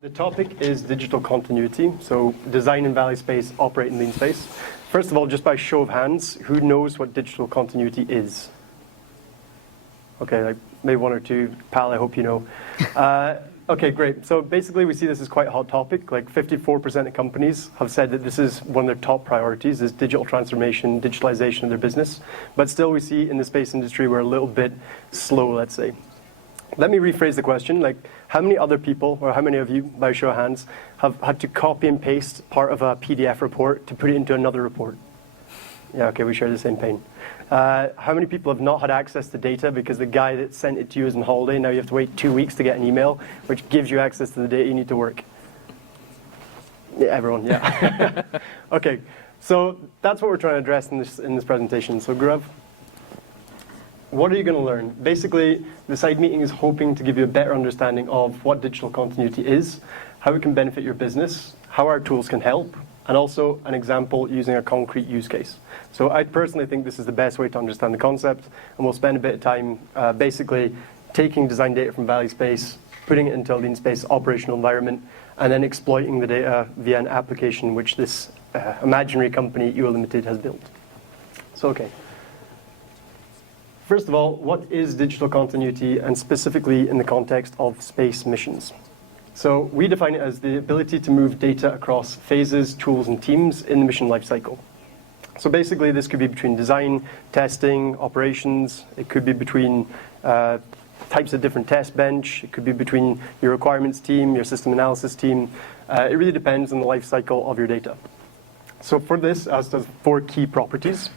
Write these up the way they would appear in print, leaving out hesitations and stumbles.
The topic is digital continuity, so design in Valispace, operate in Leanspace. First of all, just by show of hands, who knows what digital continuity is? Okay, like maybe one or two. Pal, I hope you know. Okay, great. So basically we see this as quite a hot topic. Like 54% of companies have said that this is one of their top priorities, is digital transformation, digitalization of their business. But still we see in the space industry we're a little bit slow, let's say. Let me rephrase the question. Like, how many other people, or how many of you, by show of hands, have had to copy and paste part of a PDF report to put it into another report? Yeah, okay, we share the same pain. How many people have not had access to data because the guy that sent it to you is on holiday, now you have to wait 2 weeks to get an email, which gives you access to the data you need to work? Yeah, everyone, yeah. Okay, so that's what we're trying to address in this presentation. So Gaurav, what are you going to learn? Basically, the side meeting is hoping to give you a better understanding of what digital continuity is, how it can benefit your business, how our tools can help, and also an example using a concrete use case. So I personally think this is the best way to understand the concept, and we'll spend a bit of time basically taking design data from Valispace, putting it into a Leanspace operational environment, and then exploiting the data via an application which this imaginary company, EO Limited, has built. So, okay. First of all, what is digital continuity, and specifically in the context of space missions? So we define it as the ability to move data across phases, tools, and teams in the mission lifecycle. So basically, this could be between design, testing, operations. It could be between types of different test bench. It could be between your requirements team, your system analysis team. It really depends on the lifecycle of your data. So for this, it has 4 key properties. It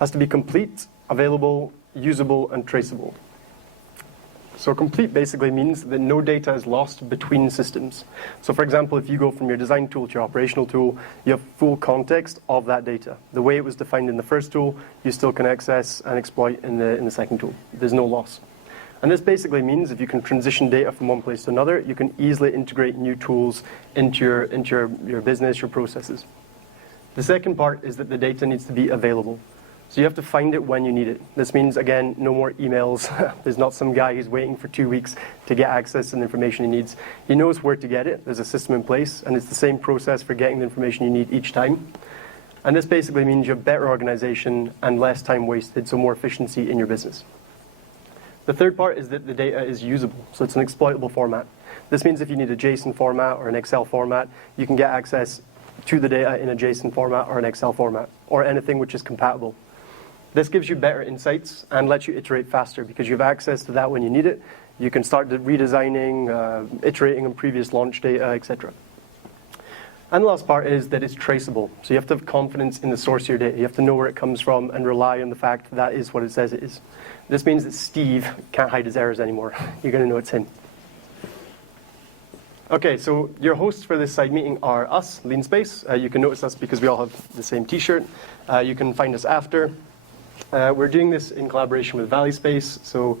has to be complete, available, usable, and traceable. So complete basically means that no data is lost between systems. So for example, if you go from your design tool to your operational tool, you have full context of that data. The way it was defined in the first tool, you still can access and exploit in the second tool. There's no loss. And this basically means if you can transition data from one place to another, you can easily integrate new tools into your business, your processes. The second part is that the data needs to be available. So you have to find it when you need it. This means, again, no more emails. There's not some guy who's waiting for 2 weeks to get access to the information he needs. He knows where to get it. There's a system in place, and it's the same process for getting the information you need each time. And this basically means you have better organization and less time wasted, so more efficiency in your business. The third part is that the data is usable, so it's an exploitable format. This means if you need a JSON format or an Excel format, you can get access to the data in a JSON format or an Excel format, or anything which is compatible. This gives you better insights and lets you iterate faster because you have access to that when you need it. You can start redesigning, iterating on previous launch data, etc. And the last part is that it's traceable. So you have to have confidence in the source of your data. You have to know where it comes from and rely on the fact that is what it says it is. This means that Steve can't hide his errors anymore. You're going to know it's him. Okay, so your hosts for this side meeting are us, Leanspace. You can notice us because we all have the same t-shirt. You can find us after. We're doing this in collaboration with Valispace. So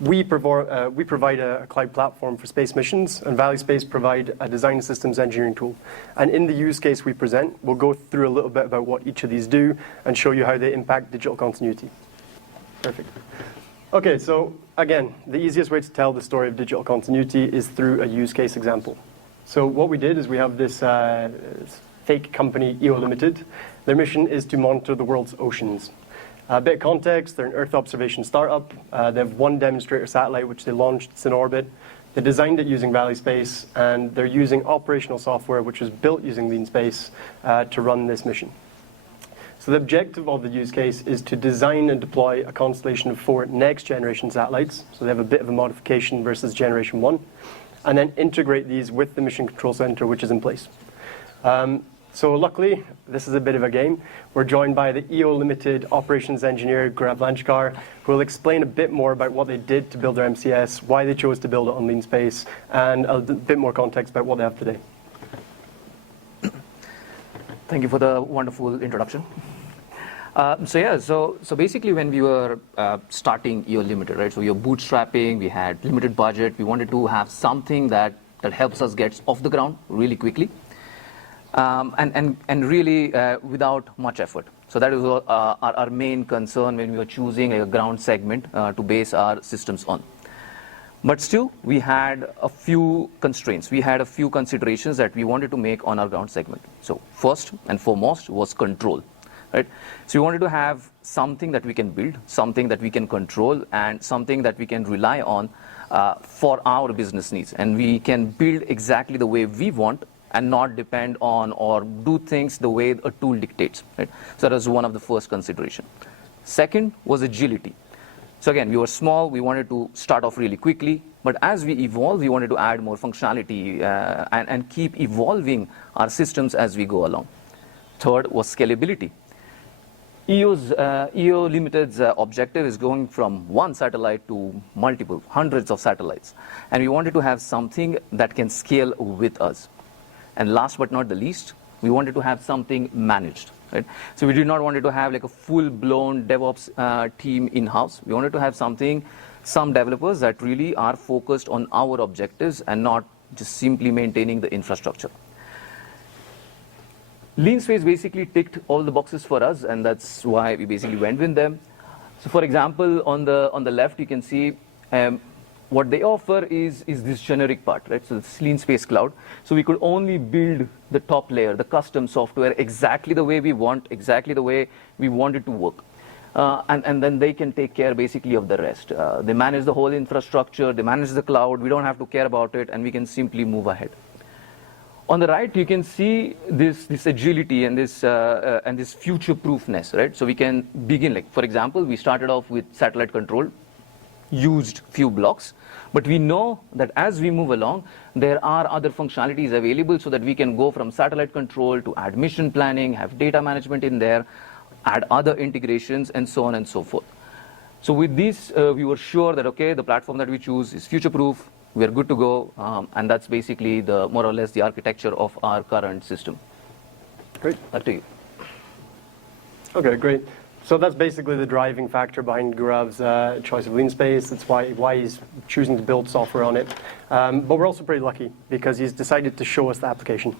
we provide a cloud platform for space missions, and Valispace provide a design systems engineering tool. And in the use case we present, we'll go through a little bit about what each of these do and show you how they impact digital continuity. Perfect. Okay, so again, the easiest way to tell the story of digital continuity is through a use case example. So what we did is we have this fake company, EO Limited. Their mission is to monitor the world's oceans. A bit of context, they're an Earth observation startup. They have one demonstrator satellite, which they launched. It's in orbit. They designed it using Valispace, and they're using operational software, which was built using Leanspace, to run this mission. So the objective of the use case is to design and deploy a constellation of 4 next-generation satellites. So they have a bit of a modification versus Generation 1. And then integrate these with the Mission Control Center, which is in place. So luckily, this is a bit of a game. We're joined by the EO Limited operations engineer, Gaurav, who will explain a bit more about what they did to build their MCS, why they chose to build it on Leanspace, and a bit more context about what they have today. Thank you for the wonderful introduction. So basically when we were starting EO Limited, right? So we were bootstrapping, we had limited budget, we wanted to have something that helps us get off the ground really quickly. And really without much effort. So that is our main concern when we were choosing a ground segment to base our systems on. But still, we had a few constraints. We had a few considerations that we wanted to make on our ground segment. So first and foremost was control, right? So we wanted to have something that we can build, something that we can control, and something that we can rely on for our business needs. And we can build exactly the way we want and not depend on or do things the way a tool dictates, right? So that was one of the first consideration. Second was agility. So again, we were small, we wanted to start off really quickly, but as we evolve, we wanted to add more functionality and keep evolving our systems as we go along. Third was scalability. EO Limited's objective is going from one satellite to multiple, hundreds of satellites. And we wanted to have something that can scale with us. And last but not the least, we wanted to have something managed. Right? So we did not want to have like a full-blown DevOps team in-house. We wanted to have some developers that really are focused on our objectives and not just simply maintaining the infrastructure. Leanspace basically ticked all the boxes for us, and that's why we basically went with them. So for example, on the left, you can see what they offer is this generic part, right? So it's Leanspace Cloud. So we could only build the top layer, the custom software, exactly the way we want, exactly the way we want it to work. And then they can take care basically of the rest. They manage the whole infrastructure, they manage the cloud, we don't have to care about it, and we can simply move ahead. On the right, you can see this agility and this future-proofness, right? So we can begin, like, for example, we started off with satellite control, used few blocks, but we know that as we move along, there are other functionalities available so that we can go from satellite control to add mission planning, have data management in there, add other integrations, and so on and so forth. So with this, we were sure that, okay, the platform that we choose is future-proof, we are good to go, and that's basically more or less the architecture of our current system. Great. Back to you. Okay, great. So that's basically the driving factor behind Gaurav's choice of Leanspace. That's why he's choosing to build software on it. But we're also pretty lucky because he's decided to show us the application.